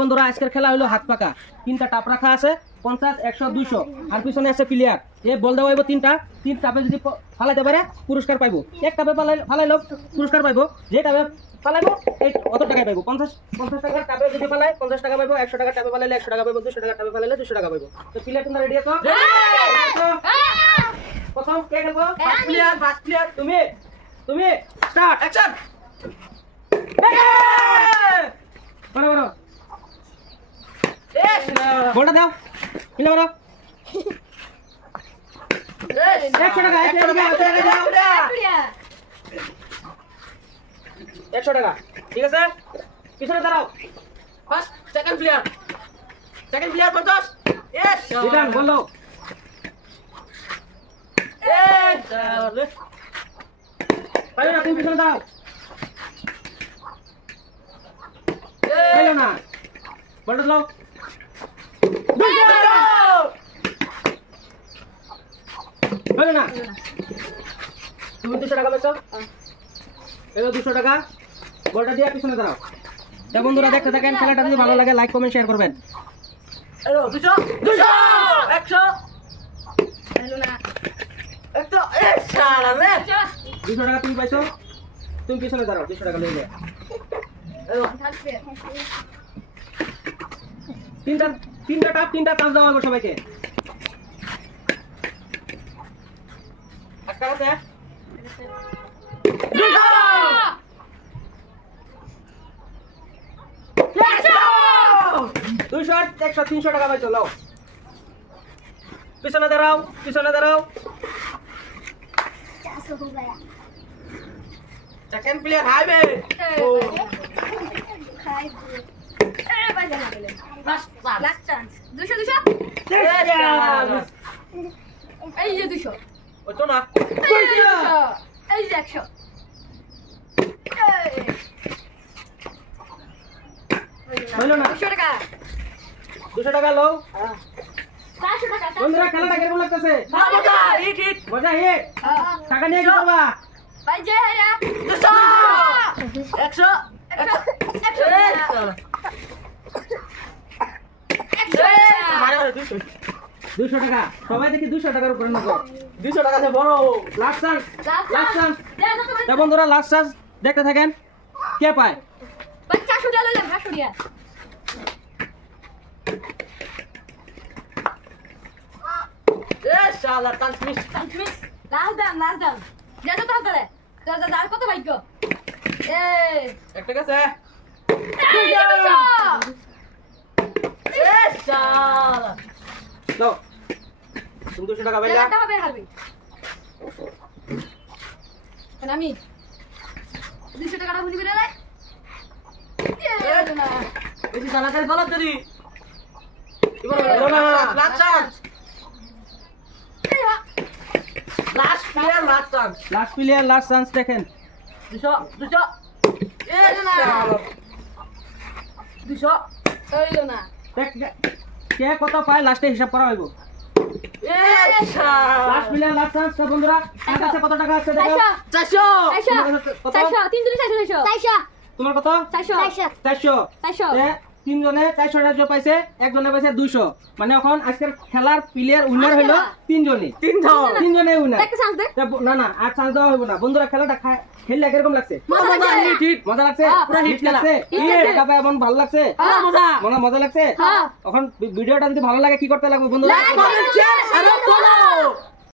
বন্ধুরা আজকের খেলা হলো হাত পাকা। তিনটা টাপ রাখা আছে 50, 100, 200 আর পিছনে আছে প্লেয়ার। এ বল দেওয়া হইব তিন টাপে যদি ফালাইতে পারে পুরস্কার পাইবো। এক টাপে ফালাইলো পুরস্কার পাইবো, যে টাপে ফালাইবো অত টাকা পাইবো। 50 টাকার টাপে যদি ফালাই 50 টাকা পাইবো, 100 টাকার টাপে ফালাইলে 100 টাকা পাইবো, 200 টাকার টাপে ফালাইলে 200 টাকা পাইবো। তো প্লেয়ার তোমরা রেডি আছো? প্রথম কে খেলবো? ফার্স্ট প্লেয়ার তুমি স্টার্ট অ্যাকশন। বড় বলটা দাও, কিলো বড় 100 টাকা 100 টাকা। ঠিক আছে, পিছনে দাঁড়াও। First second player 50। রিটার্ন বলো। পাইলো না, তুমি পিছনে দাও। পাইলো না, বলটা দাও। পাইলো না, তুমি 200 টাকা পেয়েছো। এলো 200 টাকা, বলটা দিয়ে পিছনে দাঁড়াও। তা বন্ধুরা দেখতে থাকেন, খেলাটা যদি ভালো লাগে লাইক কমেন্ট শেয়ার করবেন। এলো 200 100 এলো না 100 200 টাকা তুমি পাইছো, তুমি পিছনে দাঁড়াও। 200 টাকা নিয়ে এলো। তিনটা চান্স দেওয়া হবে সবাইকে। একটা আছে 200 100 300 টাকা পাইছো। লাও, পিছনে দাঁড়াও। সেকেন্ড প্লেয়ার হাইবে লাস্ট চান্স 200 এই যে 200 ওই তো না, এই যে 100 হইলো না। 200 টাকা 200 টাকা লও। 400 টাকা বন্ধুরা খেলাটা কেমন লাগতেছে? মজা মজা হিট। টাকা নিয়ে কি করবা? ভাই যে হারা 200 100 200 টাকা। সবাই দেখি 200 টাকার উপরে নেবো। 200 টাকা আছে বড়। Last chance. বন্ধুরা লাস্ট চান্স দেখতে থাকেন, কে পায়। ভাই 400 টাকা লইলাম 400 টাকা। শালা চান্স মিস। লাস্ট দাম যা তো তাহলে দাঁড় কত ভাগ্য। একটা গেছে। শালা দাও, তুমি 200 টাকা পাইলা। টাকা বের হারবি আমি 200 টাকাটা ভুলি করে লাই। বেশি চালাকাল বলা তরি। এবার বলো না, last chance. Last player last chance দেখেন। 200 হইলো না। কে কত পায় লাস্টে হিসাব করা হইব। Last player last chance. বন্ধুরা কার কাছে কত টাকা আছে দেখো। 400 তোমার কত? 400 তিনজনে 400 টাকা পাইছে, একজনে পাইছে 200। মানে এখন আজকের খেলার প্লেয়ার উইনার হলো তিনজনই। তিনজনে উইনার। না আর চান্স দেওয়া হইব না। বন্ধুরা খেলাটা খেললে কিরকম লাগছে? মজা লাগছে, পুরো হিট লাগছে। টাকা পায় এমন ভালো লাগছে, মজা লাগছে। এখন ভিডিওটা যদি ভালো লাগে কি করতে লাগবে বন্ধুরা?